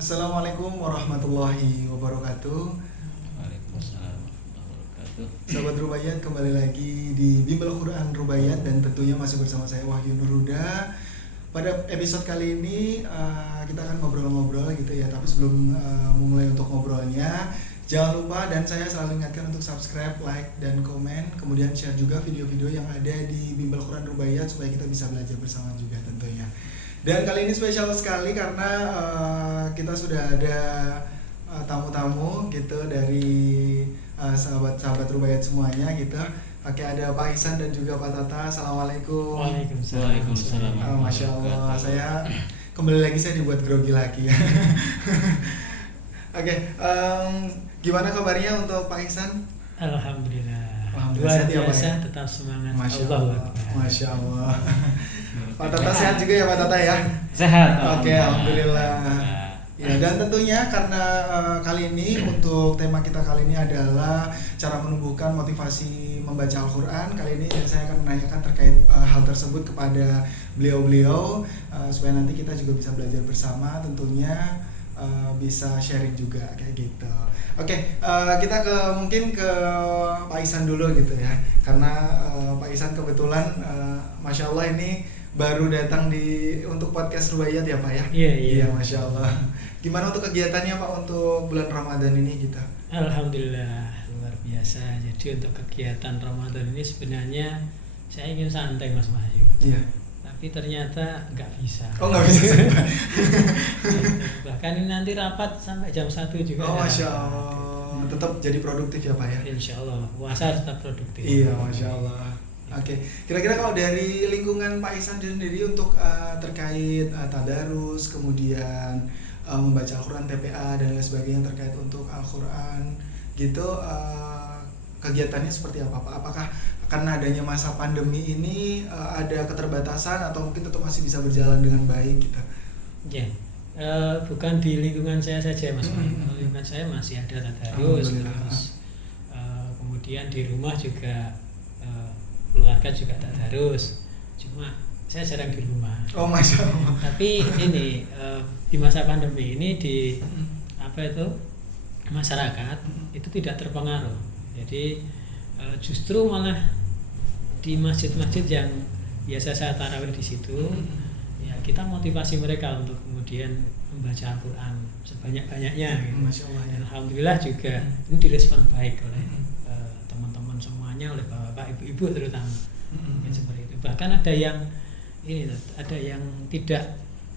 Assalamualaikum warahmatullahi wabarakatuh. Waalaikumsalam warahmatullahi wabarakatuh. Sahabat Rubaiyat, kembali lagi di Bimbel Quran Rubaiyat dan tentunya masih bersama saya Wahyu Nurhuda. Pada episode kali ini kita akan ngobrol-ngobrol gitu ya. Tapi sebelum memulai untuk ngobrolnya, jangan lupa dan saya selalu ingatkan untuk subscribe, like, dan komen. Kemudian share juga video-video yang ada di Bimbel Quran Rubaiyat supaya kita bisa belajar bersama juga tentunya. Dan kali ini spesial sekali karena kita sudah ada tamu-tamu gitu dari sahabat-sahabat Rubaiyat semuanya gitu. Oke, ada Pak Ihsan dan juga Pak Tata. Assalamualaikum. Waalaikumsalam. Masya Allah, saya kembali lagi saya dibuat grogi lagi ya. Oke, gimana kabarnya untuk Pak Ihsan? Alhamdulillah. Alhamdulillah, Luar sehat ya, Pak, biasa, ya? tetap semangat. Masya Allah Allah. Akbar. Masya Allah. Pak Tata sehat juga ya Pak Tata ya? Sehat. Oke, alhamdulillah. Ya, dan tentunya karena kali ini untuk tema kita kali ini adalah cara menumbuhkan motivasi membaca Al-Quran. Kali ini saya akan menanyakan terkait hal tersebut kepada beliau-beliau supaya nanti kita juga bisa belajar bersama, tentunya bisa sharing juga kayak gitu. Oke, kita mungkin ke Pak Ihsan dulu gitu ya, karena Pak Ihsan kebetulan Masya Allah ini baru datang untuk podcast Rubaiyat ya Pak ya? Iya. Masya Allah. Gimana untuk kegiatannya Pak untuk bulan Ramadan ini kita? Alhamdulillah, luar biasa. Jadi untuk kegiatan Ramadan ini sebenarnya saya ingin santai Mas Wahyu. Iya. Tapi ternyata nggak bisa. Oh, nggak bisa. Bahkan ini nanti rapat sampai jam 1 juga. Oh, Masya Allah. Tetap jadi produktif ya Pak ya? Insya Allah, puasa tetap produktif. Iya, Masya Allah. Oke, kira-kira kalau dari lingkungan Pak Ihsan sendiri untuk terkait tadarus, kemudian membaca Al-Quran, TPA dan lain sebagainya terkait untuk Al-Quran gitu, kegiatannya seperti apa Pak? Apakah karena adanya masa pandemi ini ada keterbatasan atau mungkin tetap masih bisa berjalan dengan baik gitu? Ya, bukan di lingkungan saya saja Mas Wahyu. Lingkungan saya masih ada tadarus, terus kemudian di rumah juga keluarga juga tadarus. Cuma saya jarang di rumah. Oh, Masya Allah. Tapi ini di masa pandemi ini masyarakat itu tidak terpengaruh. Jadi justru malah di masjid-masjid yang biasa saya tarawih di situ, ya kita motivasi mereka untuk kemudian membaca Al-Quran sebanyak-banyaknya. Gitu. Masya Allah ya. Alhamdulillah juga ini direspon baik oleh teman-teman semuanya, oleh bapak-bapak, ibu-ibu terutama. Mungkin seperti itu. Bahkan ada yang tidak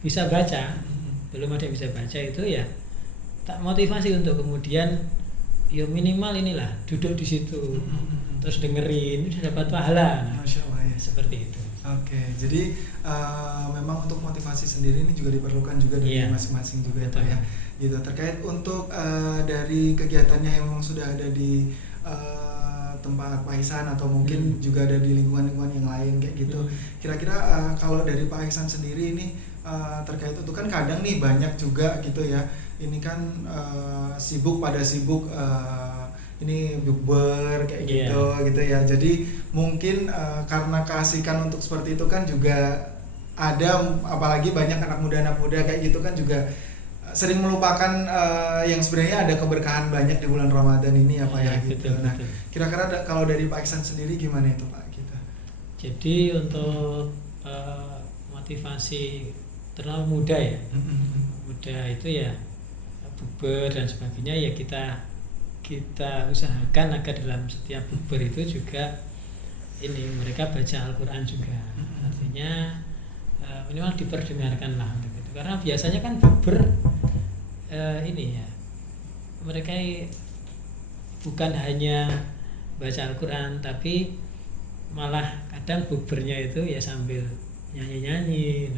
bisa baca, belum ada yang bisa baca, itu ya tak motivasi untuk kemudian ya minimal inilah duduk di situ terus dengerin, sudah dapat pahala. Masya Allah ya. Seperti itu. Oke, jadi memang untuk motivasi sendiri ini juga diperlukan juga dari masing-masing juga ya Pak ya. Gitu. Terkait untuk dari kegiatannya yang memang sudah ada di tempat Pak Ihsan atau mungkin juga ada di lingkungan-lingkungan yang lain kayak gitu. Kira-kira kalau dari Pak Ihsan sendiri ini terkait itu kan kadang nih banyak juga gitu ya. Ini kan sibuk ini bukber kayak gitu ya. Jadi mungkin karena keasikan untuk seperti itu kan juga ada, apalagi banyak anak muda kayak gitu kan juga sering melupakan yang sebenarnya ada keberkahan banyak di bulan Ramadan ini ya Pak ya gitu. Betul. Kira-kira kalau dari Pak Ihsan sendiri gimana itu Pak kita? Jadi untuk motivasi terlalu muda ya, muda itu ya bukber dan sebagainya, ya kita usahakan agar dalam setiap bukber itu juga ini mereka baca Al-Quran juga. Artinya minimal diperdengarkan lah untuk itu. Karena biasanya kan bukber ini ya, mereka bukan hanya baca Al-Quran, tapi malah kadang bukbernya itu ya sambil nyanyi-nyanyi.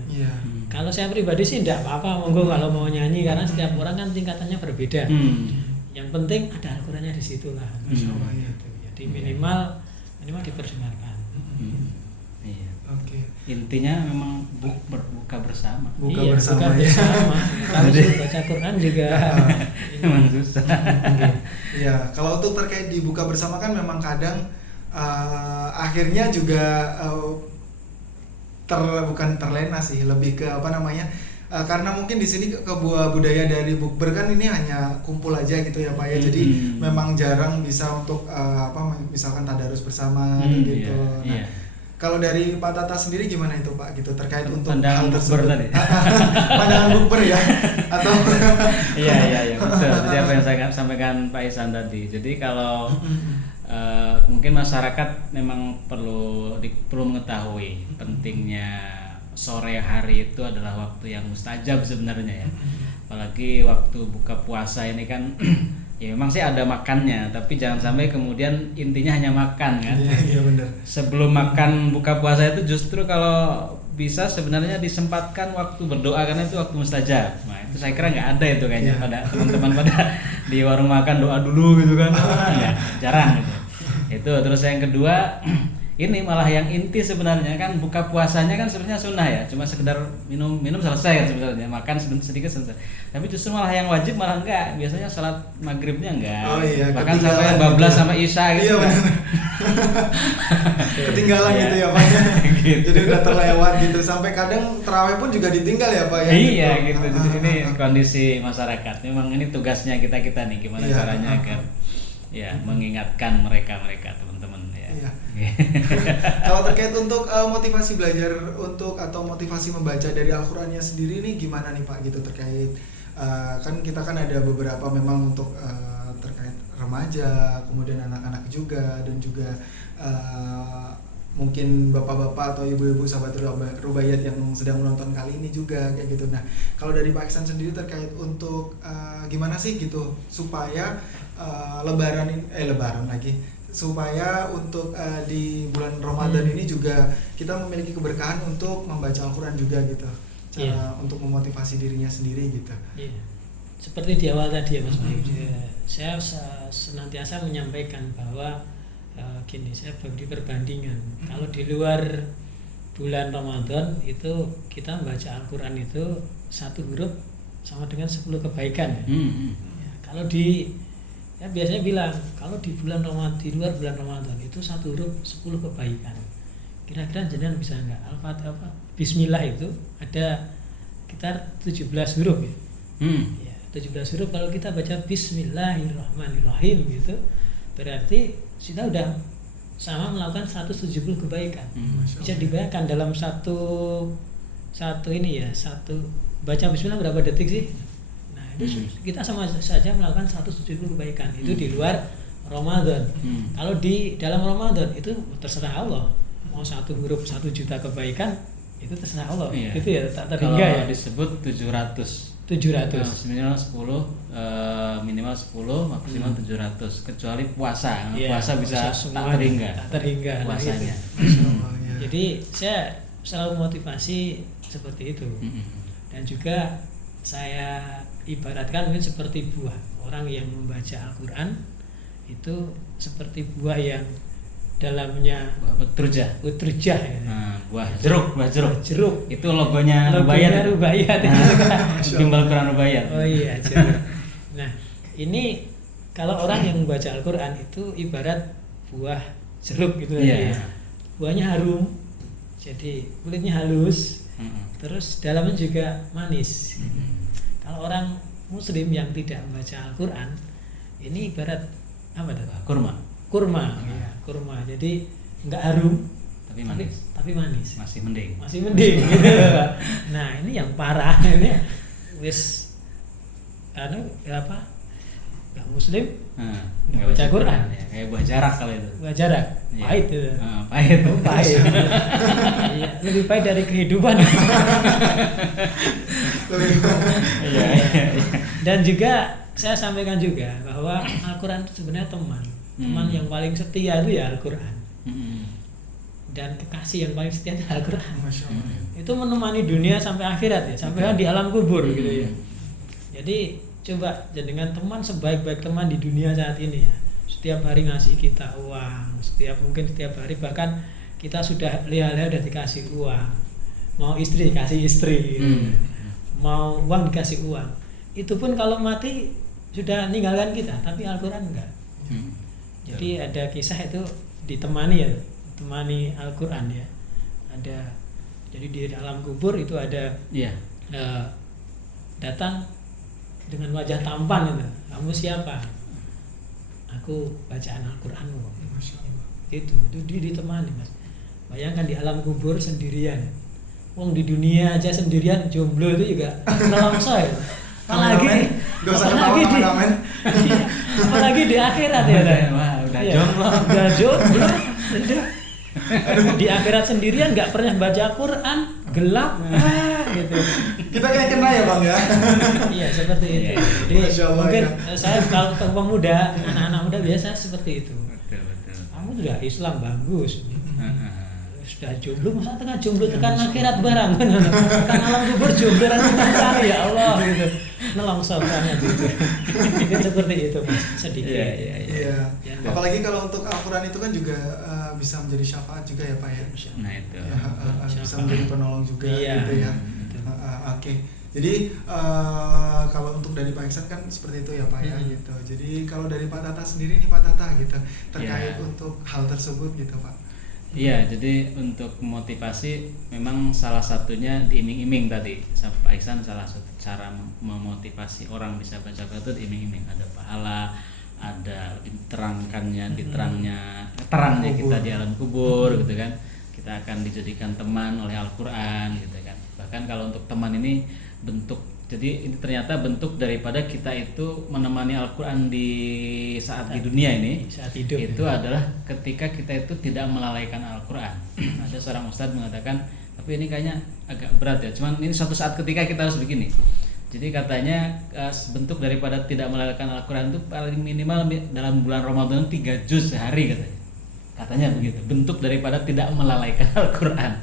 Kalau saya pribadi sih tidak apa-apa, monggo kalau mau nyanyi, karena setiap orang kan tingkatannya berbeda. Yang penting ada Al-Qurannya di situ lah. Masya Allah ya. Jadi minimal diperdengarkan. Iya. Oke. Intinya memang buka bersama. Buka Buka bersama. Kalau suruh baca Quran juga Memang susah. Ya, kalau untuk terkait di buka bersama kan memang kadang akhirnya juga bukan terlena sih, lebih ke karena mungkin di sini kebuah budaya dari bukber kan ini hanya kumpul aja gitu ya Pak ya. Jadi memang jarang bisa untuk misalkan tadarus bersama gitu. Nah, kalau dari Pak Tata sendiri gimana itu Pak gitu terkait untuk pandangan hal tersebut? tadi. Pandangan bukber ya atau Iya betul. Jadi apa yang saya sampaikan Pak Ihsan tadi. Jadi kalau mungkin masyarakat memang perlu mengetahui pentingnya sore hari itu adalah waktu yang mustajab sebenarnya ya. Apalagi waktu buka puasa ini kan ya memang sih ada makannya, tapi jangan sampai kemudian intinya hanya makan kan. Iya benar. Sebelum makan buka puasa itu justru kalau bisa sebenarnya disempatkan waktu berdoa karena itu waktu mustajab. Nah, itu saya kira nggak ada itu kayaknya pada teman-teman pada di warung makan doa dulu gitu kan. Ya, jarang gitu. Itu terus yang kedua ini malah yang inti sebenarnya kan buka puasanya kan sebenarnya sunnah ya, cuma sekedar minum selesai kan sebenarnya, makan sedikit selesai. Tapi justru malah yang wajib malah enggak, biasanya sholat maghribnya enggak. Oh iya, bahkan sampai bablas gitu. sama isya gitu. Iya, kan. Ketinggalan gitu ya Pak. Gitu. Jadi udah terlewat gitu, sampai kadang tarawih pun juga ditinggal ya Pak ya. Iya gitu. Jadi ini kondisi masyarakat. Memang ini tugasnya kita nih gimana caranya agar ya mengingatkan mereka teman-teman ya. Iya. Kalau terkait untuk motivasi belajar atau motivasi membaca dari Al-Qur'annya sendiri nih gimana nih Pak gitu terkait kan kita kan ada beberapa memang untuk terkait remaja, kemudian anak-anak juga dan juga mungkin bapak-bapak atau ibu-ibu sahabat Rubaiyat yang sedang menonton kali ini juga kayak gitu. Nah, kalau dari Pak Ihsan sendiri terkait untuk gimana sih gitu supaya lebaran lagi supaya untuk di bulan Ramadan ini juga kita memiliki keberkahan untuk membaca Al-Qur'an juga gitu. Cara untuk memotivasi dirinya sendiri gitu. Iya. Seperti di awal tadi ya Mas Bayu. Saya senantiasa menyampaikan bahwa saya bagi perbandingan. Kalau di luar bulan Ramadan itu kita membaca Al-Qur'an itu satu huruf sama dengan 10 kebaikan. Ya, kalau biasanya bilang kalau di luar bulan Ramadan itu satu huruf 10 kebaikan. Kira-kira jenengan bisa enggak? Al-Fatihah Bismillah itu ada sekitar 17 huruf ya. Ya, 17 huruf kalau kita baca Bismillahirrahmanirrahim gitu berarti kita udah sama melakukan 170 kebaikan. Bisa dibayangkan dalam satu baca Bismillah berapa detik sih? Nah, itu kita sama saja melakukan 170 kebaikan. Itu di luar Ramadan. Kalau di dalam Ramadan itu terserah Allah. Mau satu huruf 1 juta kebaikan itu terserah Allah. Iya. Itu ya tak terhingga ya. Kalau disebut 700 minimal 10 maksimal 700 kecuali puasa. Puasa bisa tak terhingga puasanya. Jadi saya selalu motivasi seperti itu. Dan juga saya ibaratkan mungkin seperti buah. Orang yang membaca Al-Qur'an itu seperti buah yang dalamnya utrujah ya. Buah jeruk itu logonya Rubaiyat timbal Quran Rubaiyat. Oh iya, jeruk. Nah, ini kalau orang yang membaca Al-Qur'an itu ibarat buah jeruk gitu ya. Buahnya harum. Jadi kulitnya halus. Terus dalamnya juga manis. Kalau orang muslim yang tidak membaca Al-Qur'an ini ibarat apa tuh? Kurma. Ya, kurma. Jadi enggak harum tapi manis. Masih mending gitu. Nah, ini yang parah ini wis enggak muslim enggak baca Quran ya, kayak buah jarak kalau itu. Buah jarak. Pahit itu. Pahit. Iya, lebih pahit dari kehidupan. Iya. Dan juga saya sampaikan juga bahwa Al-Qur'an itu sebenarnya teman yang paling setia itu ya Al-Qur'an. Dan kekasih yang paling setia itu Al-Qur'an. Itu menemani dunia sampai akhirat ya, sampai di alam kubur gitu ya. Jadi coba dengan teman sebaik-baik teman di dunia saat ini ya. Setiap hari ngasih kita uang, setiap hari bahkan kita sudah lihat-lihat udah dikasih uang. Mau istri kasih istri gitu. Mau uang dikasih uang. Itu pun kalau mati sudah ninggalkan kita, tapi Al-Qur'an enggak. Jadi ada kisah itu ditemani Al-Qur'an ya. Jadi di alam kubur itu ada datang dengan wajah tampan itu, kamu siapa? Aku bacaan Al-Quranmu. Masya Allah. Itu ditemani mas. Bayangkan di alam kubur sendirian. Wong di dunia aja sendirian jomblo itu juga nelongso ya. Apalagi dosa ketawa men. Apalagi di akhirat ya. Wah, udah Iya, jomblo. udah jomblo. Di akhirat sendirian nggak pernah baca Quran, gelap gitu. Kita kayak kena ya bang ya. Iya seperti itu. Iya. Jadi Masya Allah, mungkin ya. saya kalau ke pemuda, anak-anak muda biasa seperti itu. Betul, betul. Kamu sudah Islam bagus, sudah jomblo masa tengah jomblo Ya, tekan Masya akhirat barang, tekan alam kubur jomblo cari ya Allah gitu. Nelongso banget gitu. Mungkin seperti itu mas, sedikit. Iya. Iya. Ya, Apalagi kalau untuk Al-Quran itu kan juga bisa menjadi syafaat juga ya Pak ya. Nah itu. Ya, bisa menjadi penolong juga Iya. gitu ya. Betul. Oke. Jadi kalau untuk dari Pak Iksan kan seperti itu ya Pak ya gitu. Jadi kalau dari Pak Tata sendiri nih Pak Tata gitu terkait Ya. untuk hal tersebut gitu Pak. Iya, jadi untuk motivasi memang salah satunya diiming-iming tadi. Pak Iksan salah satu cara memotivasi orang bisa baca Al-Quran itu diiming-iming. Ada pahala, ada diterangkannya, terangnya kita di alam kubur gitu kan. Kita akan dijadikan teman oleh Al-Quran gitu kan. Bahkan kalau untuk teman ini bentuk, jadi ini ternyata bentuk daripada kita itu menemani Al-Quran di saat di dunia ini. Saat hidup Itu adalah ketika kita itu tidak melalaikan Al-Quran. Ada seorang ustadz mengatakan, tapi ini kayaknya agak berat ya, cuman ini suatu saat ketika kita harus begini. Jadi katanya bentuk daripada tidak melalaikan Al-Quran itu paling minimal dalam bulan Ramadan 3 juz sehari katanya begitu, bentuk daripada tidak melalaikan Al-Quran.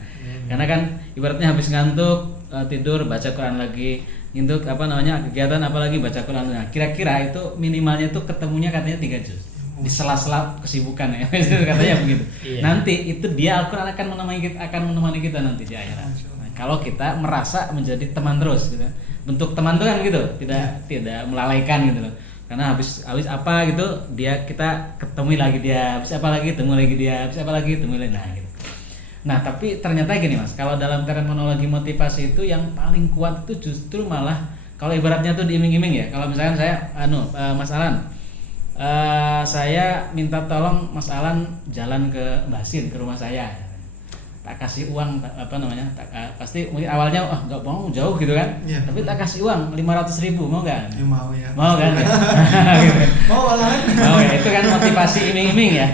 Karena kan ibaratnya habis ngantuk tidur baca Quran lagi, untuk kegiatan apalagi baca Quran. Nah, kira-kira itu minimalnya itu ketemunya katanya 3 juz di sela-sela kesibukan ya. Katanya begitu. Iya. Nanti itu dia Al-Quran akan menemani kita nanti di akhirat. Nah, kalau kita merasa menjadi teman terus gitu. Bentuk teman itu kan gitu, tidak melalaikan gitu loh. Karena habis apa gitu kita ketemu lagi dia, habis apa lagi ketemu lagi dia, habis apa lagi ketemu lagi gitu. Nah, tapi ternyata gini Mas, kalau dalam terminologi motivasi itu yang paling kuat itu justru malah kalau ibaratnya tuh diiming-iming ya. Kalau misalkan saya Mas Alan, saya minta tolong Mas Alan jalan ke Basin, ke rumah saya. Tak kasih uang pasti mungkin awalnya nggak mau jauh gitu kan. Iya. Tapi tak kasih uang 500.000, mau nggak? Ya, mau ya. Mau kan? Ya? Mau Alan. Oh ya, itu kan motivasi iming-iming ya.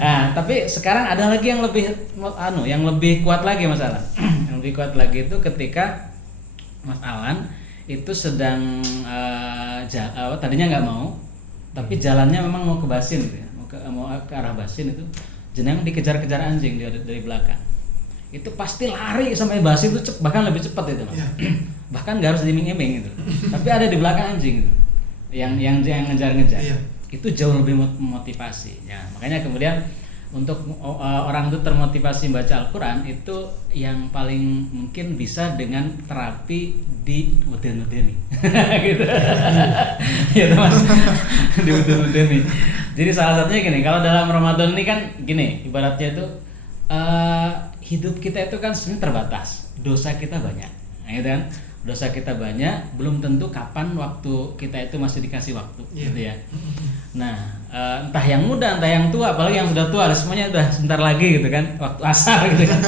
Nah, tapi sekarang ada lagi yang lebih kuat lagi Mas Alan. Yang lebih kuat lagi itu ketika Mas Alan itu sedang tadinya nggak mau, tapi jalannya memang mau ke Basin gitu ya. Mau ke arah Basin itu jeneng dikejar-kejar anjing dari belakang. Itu pasti lari sampai Basin itu bahkan lebih cepat itu Mas. Iya. Bahkan nggak harus diiming-iming gitu. Tapi ada di belakang anjing gitu. Yang ngejar-ngejar. Iya. Itu jauh lebih motivasi. Ya, makanya kemudian untuk orang itu termotivasi baca Al-Quran itu yang paling mungkin bisa dengan terapi di weden-wedeni. Gitu. Ya Mas. Di weden-wedeni. Jadi salah satunya gini, kalau dalam Ramadan ini kan gini, ibaratnya itu hidup kita itu kan sebenarnya terbatas, dosa kita banyak, gitu kan? Dosa kita banyak, belum tentu kapan waktu kita itu masih dikasih waktu, gitu ya. Nah, entah yang muda, entah yang tua, apalagi yang sudah tua, semuanya udah sebentar lagi, gitu kan? Waktu asar, gitu kan?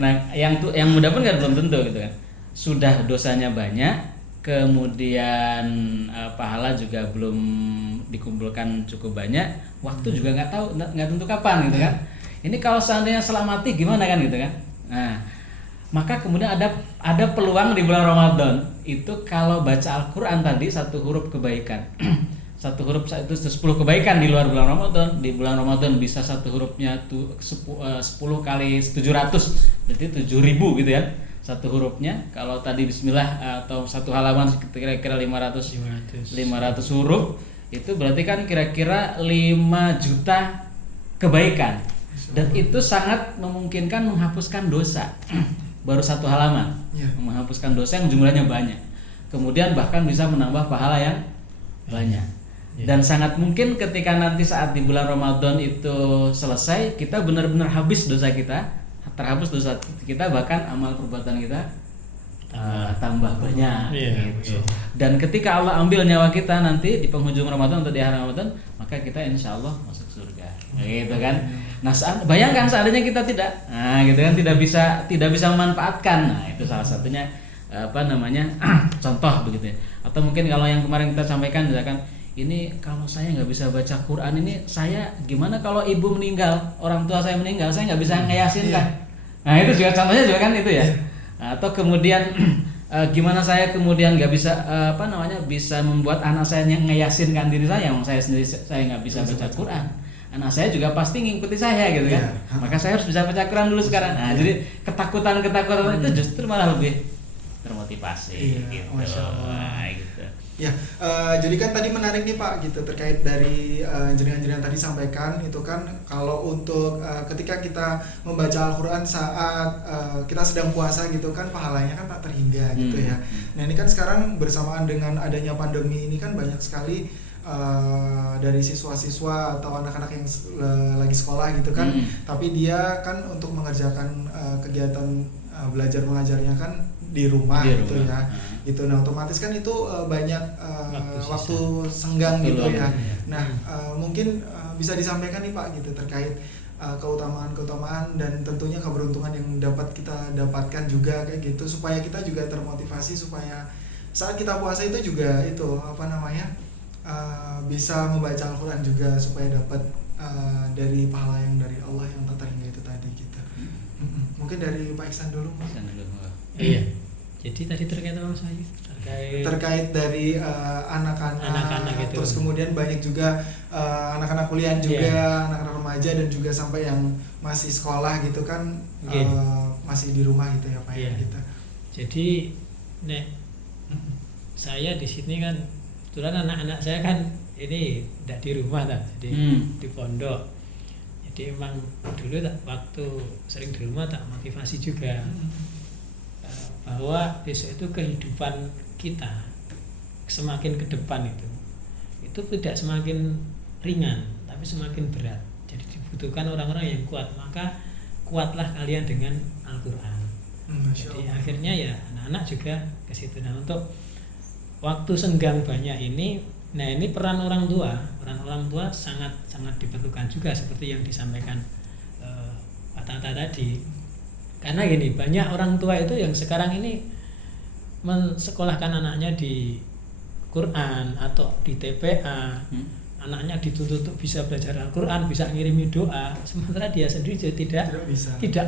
Nah, yang muda pun kan belum tentu, gitu kan? Sudah dosanya banyak, kemudian pahala juga belum dikumpulkan cukup banyak, waktu juga nggak tentu kapan, gitu kan? Ini kalau seandainya selamati gimana kan gitu kan? Nah, maka kemudian ada peluang di bulan Ramadan itu kalau baca Al-Quran tadi satu huruf kebaikan, satu huruf itu 10 kebaikan di luar bulan Ramadan. Di bulan Ramadan bisa satu hurufnya tuh 10 kali 700, berarti 7.000 gitu ya. Satu hurufnya kalau tadi Bismillah atau satu halaman kira-kira 500 huruf itu berarti kan kira-kira 5 juta kebaikan. Dan itu sangat memungkinkan menghapuskan dosa. Baru satu halaman, menghapuskan dosa yang jumlahnya banyak. Kemudian bahkan bisa menambah pahala yang banyak. Dan sangat mungkin ketika nanti saat di bulan Ramadan itu selesai, kita benar-benar habis dosa kita, terhapus dosa kita, bahkan amal perbuatan kita tambah banyak Iya, gitu. Dan ketika Allah ambil nyawa kita nanti di penghujung Ramadan atau di akhir Ramadan, maka kita insya Allah masuk surga, gitu kan. Nah, bayangkan seandainya kita tidak, gitu kan, tidak bisa memanfaatkan. Nah, itu salah satunya contoh begitu ya. Atau mungkin kalau yang kemarin kita sampaikan misalkan, ini kalau saya nggak bisa baca Quran, ini saya gimana kalau ibu meninggal, orang tua saya meninggal, saya nggak bisa ngeyasin kan? Nah, itu juga contohnya juga kan itu ya. Atau kemudian gimana saya kemudian nggak bisa bisa membuat anak saya ngeyasinkan diri saya, yang saya sendiri saya nggak bisa baca Quran, anak saya juga pasti ngikuti saya gitu kan. Maka saya harus bisa baca Quran dulu sekarang. Nah, jadi ketakutan itu justru malah lebih termotivasi gitu. Masya Allah. Nah, gitu. Ya, jadi kan tadi menarik nih Pak gitu terkait dari jenengan-jenengan tadi sampaikan itu kan kalau untuk ketika kita membaca Al-Quran saat kita sedang puasa gitu kan pahalanya kan tak terhingga gitu ya. Nah ini kan sekarang bersamaan dengan adanya pandemi ini kan banyak sekali dari siswa-siswa atau anak-anak yang lagi sekolah gitu kan, tapi dia kan untuk mengerjakan kegiatan belajar mengajarnya kan di rumah gitu ya. Gitu. Nah, otomatis kan itu banyak waktu senggang gitu ya. Nah, mungkin bisa disampaikan nih Pak gitu terkait keutamaan-keutamaan dan tentunya keberuntungan yang dapat kita dapatkan juga kayak gitu supaya kita juga termotivasi supaya saat kita puasa itu juga itu bisa membaca Al-Quran juga supaya dapat dari pahala yang dari Allah yang tak terhingga itu tadi gitu. Mungkin dari Pak Iksan dulu. Iya. Jadi tadi terkait apa Mas Ayu? Terkait dari anak-anak gitu. Terus kemudian banyak juga anak-anak kuliah juga, anak-anak remaja dan juga sampai yang masih sekolah gitu kan, masih di rumah gitu ya Pak ya gitu. Jadi saya di sini kan kebetulan anak-anak saya kan ini tidak di rumah jadi di pondok. Jadi emang dulu waktu sering di rumah tak motivasi juga. Bahwa besok itu kehidupan kita semakin ke depan itu tidak semakin ringan tapi semakin berat. Jadi dibutuhkan orang-orang yang kuat, maka kuatlah kalian dengan Al-Quran. Jadi akhirnya ya anak-anak juga ke situ. Nah, untuk waktu senggang banyak ini, nah ini peran orang tua sangat diperlukan juga seperti yang disampaikan Pak Tata tadi. Karena gini, banyak orang tua itu yang sekarang ini mensekolahkan anaknya di Quran atau di TPA, anaknya dituntut untuk bisa belajar Al-Quran, bisa ngirimi doa, sementara dia sendiri tidak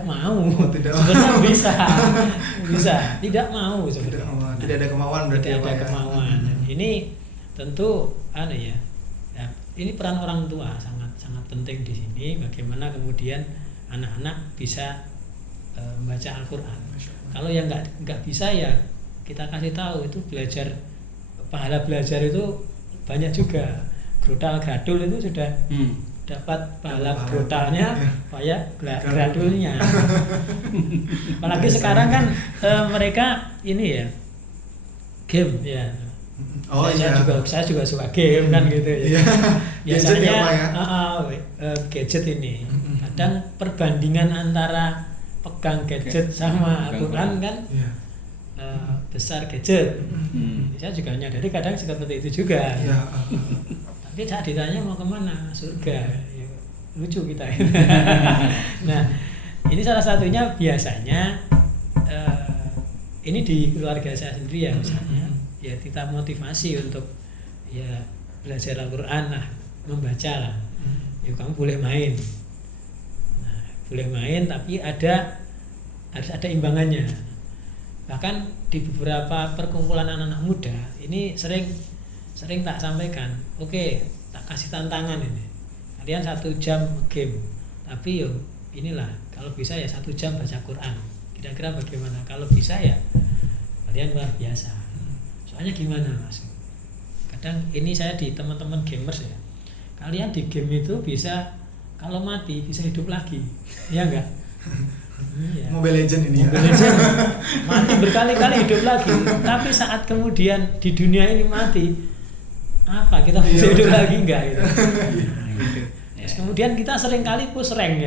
mau. Sebenarnya bisa, tidak mau sebenarnya. Tidak ada kemauan berarti. Tidak ada kemauan. Dan ini tentu ini peran orang tua sangat penting di sini. Bagaimana kemudian anak-anak bisa membaca Al-Quran. Kalau yang nggak bisa ya kita kasih tahu itu pahala belajar itu banyak juga. Grodal gradul itu sudah dapat pahala grodalnya, gradulnya. Apalagi sekarang kan mereka ini ya game ya. Saya juga suka game kan gitu ya. Biasanya gadget ini. Kadang perbandingan antara pegang gadget sama Al-Quran kan besar gadget. Saya juga menyadari kadang seperti itu juga. Tapi saat ditanya mau kemana, surga, ya, lucu kita. Nah, ini salah satunya biasanya ini di keluarga saya sendiri ya misalnya, ya kita motivasi untuk ya belajar Al-Quran lah, membaca lah. Ya kamu boleh main. Boleh main tapi harus ada imbangannya. Bahkan di beberapa perkumpulan anak-anak muda ini sering tak sampaikan, oke, tak kasih tantangan ini, kalian 1 jam game, tapi inilah kalau bisa ya 1 jam baca Quran. Kira-kira bagaimana? Kalau bisa ya kalian luar biasa. Soalnya gimana Mas? Kadang ini saya di teman-teman gamers ya, kalian di game itu bisa kalau mati bisa hidup lagi, ya enggak? Iya. Mobile Legend ini. Mobile Legend mati berkali-kali hidup lagi, tapi saat kemudian di dunia ini mati, apa kita bisa hidup lagi enggak gitu? Terus kemudian kita sering kali push rank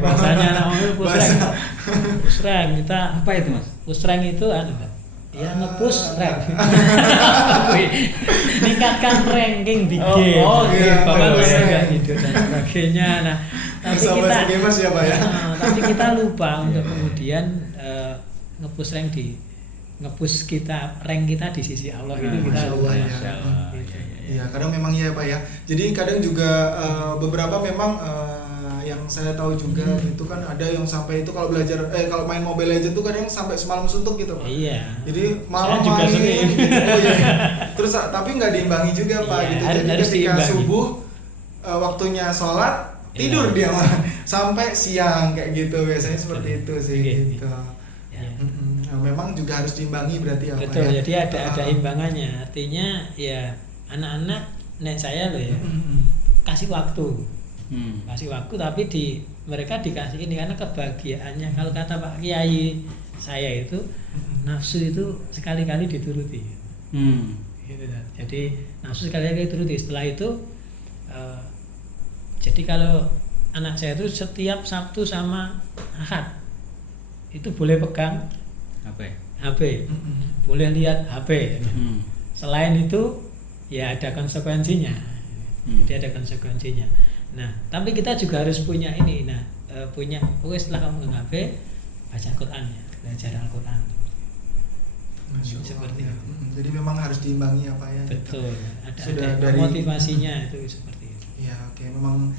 bahasanya namanya push rank kita apa itu Mas? Push rank itu Ya nge-push rank. Meningkatkan ranking di game. Iya, Bapak iya. enggak gitu dan sebagainya. Nah, tapi Bersama kita si gamers ya Pak ya. tapi kita lupa untuk kemudian nge-push rank nge-push kita rank kita di sisi Allah itu kita Masya lupa. Allah, ya. Masya Allah. Gitu. Iya, kadang memang iya Pak ya. Jadi kadang juga beberapa memang yang saya tahu juga gitu kan ada yang sampai itu kalau belajar kalau main Mobile Legends tuh kadang sampai semalam suntuk gitu Pak. Iya. Jadi malam Saya juga main sering. gitu. Oh iya. Terus tapi nggak diimbangi juga Pak Iya, gitu. harus Jadi ketika diimbangi. subuh waktunya sholat tidur dia mah sampai siang kayak gitu biasanya seperti itu sih Oke. gitu. Ya. Nah, memang juga harus diimbangi berarti ya Pak Betul. ya. Jadi ada imbangannya. Artinya ya anak-anak nek saya loh ya kasih waktu. Kasih waktu tapi mereka dikasih ini karena kebahagiaannya kalau kata Pak Kiai saya itu nafsu itu sekali-kali dituruti gitu kan. Jadi nafsu sekali-kali dituruti setelah itu jadi kalau anak saya itu setiap Sabtu sama Ahad itu boleh pegang HP boleh lihat HP selain itu ya ada konsekuensinya jadi ada konsekuensinya. Nah, tapi kita juga harus punya ini. Nah, punya setelah kamu pegang HP, baca Quran ya, belajar Al-Quran. Seperti itu. Jadi memang harus diimbangi apa ya? Betul. Sudah Ada dari motivasinya itu seperti itu. Ya, oke. Memang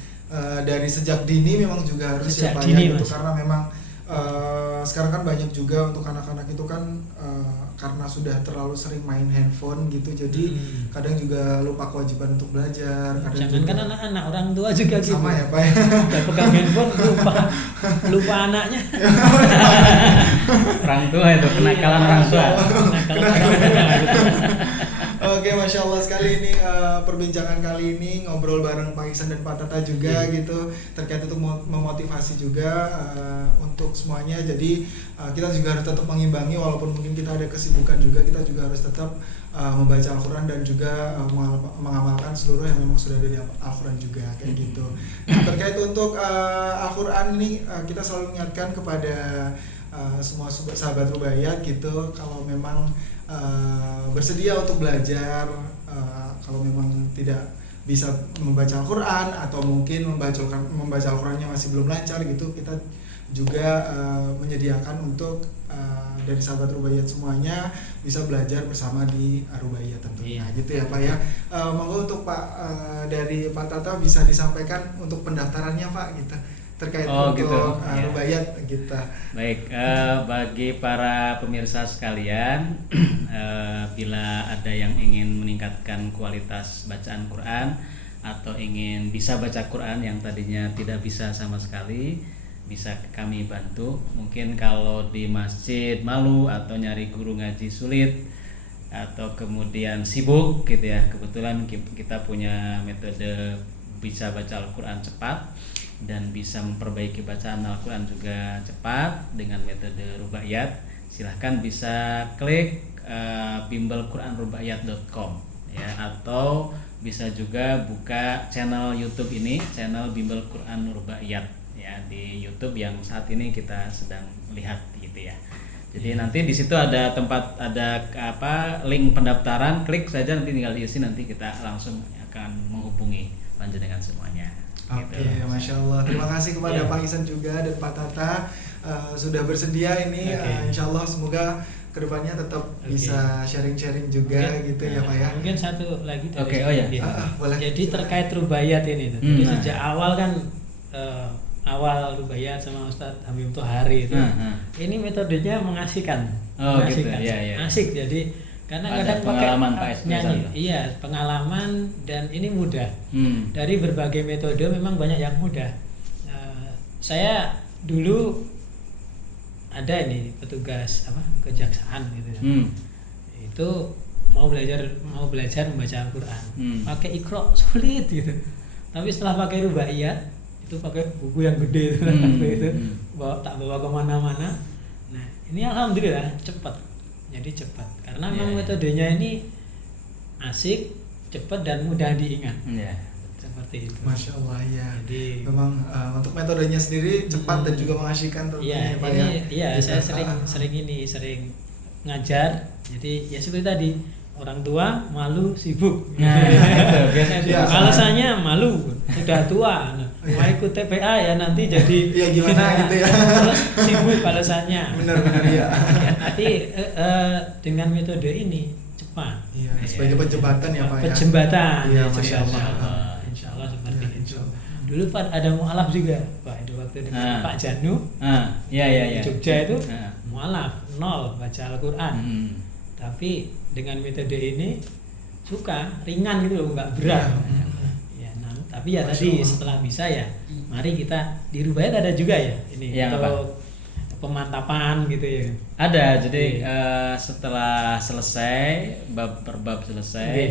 dari sejak dini memang juga harus Sejak ya Pak dini, ya, gitu. Mas. Karena memang sekarang kan banyak juga untuk anak-anak itu kan karena sudah terlalu sering main handphone gitu, jadi kadang juga lupa kewajiban untuk belajar. Kadang Jangan kan juga anak-anak, orang tua juga gitu. sama ya Pak ya. Udah pegang handphone lupa anaknya. Orang tua itu kenakalan orang tua. Kenakalan orang tua gitu. Oke, Masya Allah sekali ini perbincangan kali ini ngobrol bareng Pak Ihsan dan Pak Tata juga gitu terkait untuk memotivasi juga untuk semuanya. Jadi kita juga harus tetap mengimbangi walaupun mungkin kita ada kesibukan juga, kita juga harus tetap membaca Al-Quran dan juga mengamalkan seluruh yang memang sudah ada di Al-Quran juga kayak gitu. Nah, terkait untuk Al-Quran ini kita selalu mengingatkan kepada semua sahabat Rubaiyat gitu, kalau memang bersedia untuk belajar, kalau memang tidak bisa membaca Al-Quran atau mungkin membaca Al-Qurannya masih belum lancar gitu, kita juga menyediakan untuk dari sahabat Rubaiyat semuanya bisa belajar bersama di Rubaiyat tentunya. Gitu ya Pak ya. Monggo untuk Pak dari Pak Tata bisa disampaikan untuk pendaftarannya Pak gitu terkait untuk gitu. Rubaiyat gitu. Baik, bagi para pemirsa sekalian, bila ada yang ingin meningkatkan kualitas bacaan Quran atau ingin bisa baca Quran yang tadinya tidak bisa sama sekali, bisa kami bantu. Mungkin kalau di masjid malu atau nyari guru ngaji sulit atau kemudian sibuk gitu ya, kebetulan kita punya metode bisa baca Al-Quran cepat dan bisa memperbaiki bacaan Al-Quran juga cepat dengan metode Rubaiyat. Silahkan bisa klik bimbelquranrubaiyat.com ya, atau bisa juga buka channel YouTube ini, channel Bimbel Quran Rubaiyat ya, di YouTube yang saat ini kita sedang lihat gitu ya. Jadi nanti di situ ada tempat, ada link pendaftaran, klik saja, nanti tinggal diisi, nanti kita langsung akan menghubungi panjenengan semuanya. Oke, Gitu. Masya Allah. Terima kasih kepada Pak Ihsan juga dan Pak Tata sudah bersedia ini. Insya Allah semoga kedepannya tetap bisa sharing-sharing juga gitu ya Pak ya. Mungkin satu lagi dari Oke, saya. Boleh. Jadi terkait Rubaiyat ini tuh. Jadi sejak awal kan awal Rubaiyat sama Ustadz Hamim Tohari itu. Ini metodenya mengasihkan. Gitu. Mengasihkan. Ya. Asik. Jadi karena Ada kadang pengalaman pakai Pak nyanyi. Ismail. Iya, pengalaman dan ini mudah. Dari berbagai metode memang banyak yang mudah. Saya dulu ada ini petugas kejaksaan gitu. Itu mau belajar membaca Al-Quran. Pakai Iqra sulit gitu. Tapi setelah pakai Rubaiyat itu pakai buku yang gede itu tak bawa kemana-mana. Nah ini alhamdulillah cepat. Jadi cepat karena memang metodenya ini asik, cepat dan mudah diingat. Seperti itu. Masya Allah ya. Jadi memang untuk metodenya sendiri cepat dan juga mengasihkan tentunya Pak ya. Iya, Gitu. saya sering ngajar. Jadi ya seperti tadi, orang tua malu sibuk. Nah, itu biasanya Iya. Alasannya malu, sudah tua. Nah, mau ikut TPA ya nanti jadi Iya, gimana gitu ya. Terus sibuk alasannya. Benar-benar ya. Ya, tapi dengan metode ini cepat. Iya, sebagai penjembatan ya Pak ya. Penjembatan. Iya, ya, Masya Allah. Insya Allah seperti Ya, itu. insya Allah. Dulu Pak ada mualaf juga, Pak. Itu waktu dengan Pak Janu Iya iya iya. di Jogja itu Ah. mualaf 0 baca Al-Quran. Tapi dengan metode ini suka ringan gitu loh, nggak berat. Ya, tapi ya Masya tadi Allah. setelah bisa ya, mari kita di Rubaiyat ada juga ya ini Yang untuk pemantapan gitu ya. Ada, jadi Iya. setelah selesai bab per bab selesai, Oke.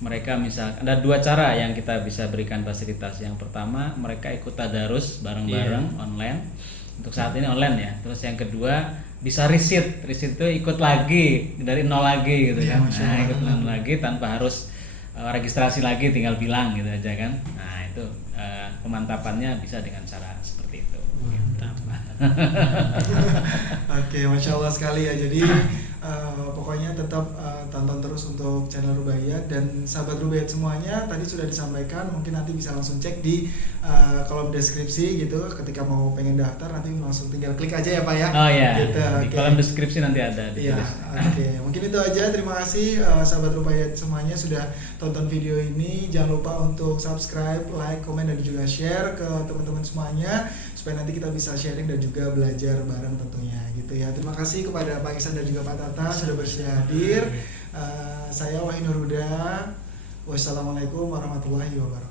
mereka misal ada 2 cara yang kita bisa berikan fasilitas. Yang pertama mereka ikut tadarus bareng-bareng Iya. online. Untuk saat ini online ya. Terus yang kedua bisa riset itu ikut lagi dari nol lagi gitu Iya, kan. Masya Nah Allah. ikut nol lagi tanpa harus registrasi lagi, tinggal bilang gitu aja kan. Nah itu pemantapannya bisa dengan cara seperti itu. Mantap. Oke, Masya Allah sekali ya. Jadi pokoknya tetap tonton terus untuk channel Rubaiyat dan sahabat Rubaiyat semuanya. Tadi sudah disampaikan, mungkin nanti bisa langsung cek di kolom deskripsi gitu. Ketika mau pengen daftar nanti langsung tinggal klik aja ya Pak ya. Oh iya, Gitu, di oke. kolom deskripsi nanti ada Iya, ditulis. oke. Mungkin itu aja. Terima kasih sahabat Rubaiyat semuanya sudah tonton video ini. Jangan lupa untuk subscribe, like, komen dan juga share ke teman-teman semuanya supaya nanti kita bisa sharing dan juga belajar bareng tentunya gitu ya. Terima kasih kepada Pak Ihsan dan juga Pak Tata sudah bersedia hadir. Saya Wahyu Nur Huda. Wassalamualaikum warahmatullahi wabarakatuh.